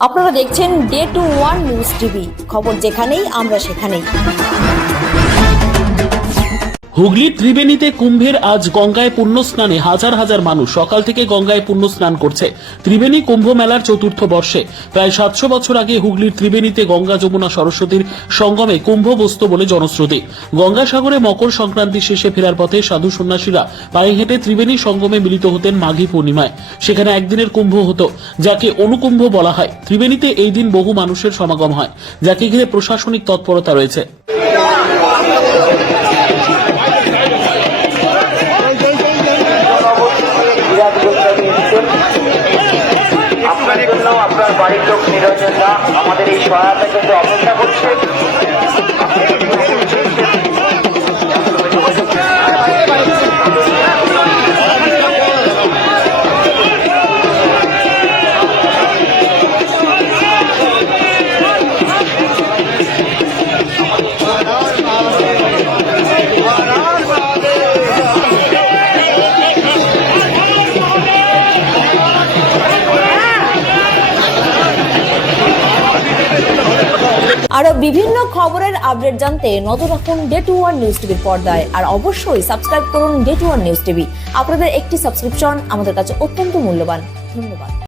আপনারা দেখছেন day two one news TV, খবর যেখানেই আমরা সেখানেই। হুগলির ত্রিবেণীতে কুম্ভের আজ গঙ্গায় পুণ্য স্নানে হাজার হাজার মানুষ সকাল থেকে গঙ্গায় পুণ্য স্নান করছে। ত্রিবেণী কুম্ভ মেলার চতুর্থ বর্ষে প্রায় 700 বছর আগে হুগলির ত্রিবেণীতে গঙ্গা যমুনা সরস্বতীর সঙ্গমে কুম্ভ বসত বলে জনশ্রুতি। গঙ্গাসাগরে মকর সংক্রান্তি শেষে ফেরার পথে সাধু সন্ন্যাসীরা পায়ে হেঁটে ত্রিবেণী সঙ্গমে মিলিত হতেন মাঘী পূর্ণিমায়। সেখানে একদিনের কুম্ভ হতো, যাকে অনুকুম্ভ বলা হয়। ত্রিবেণীতে এই দিন বহু মানুষের সমাগম হয়, যাকে ঘিরে প্রশাসনিক তৎপরতা রয়েছে। আপনার জন্য আপনার বাড়ির লোক নিরঞ্জনরা আমাদের এই সহায়তা কিন্তু অপেক্ষা করছে। আরো বিভিন্ন খবরের আপডেট জানতে নজর রাখুন ডে টু ওয়ান নিউজ টিভির পর্দায়। আর অবশ্যই সাবস্ক্রাইব করুন day two one news TV. আপনাদের একটি সাবস্ক্রিপশন আমাদের কাছে অত্যন্ত মূল্যবান। ধন্যবাদ।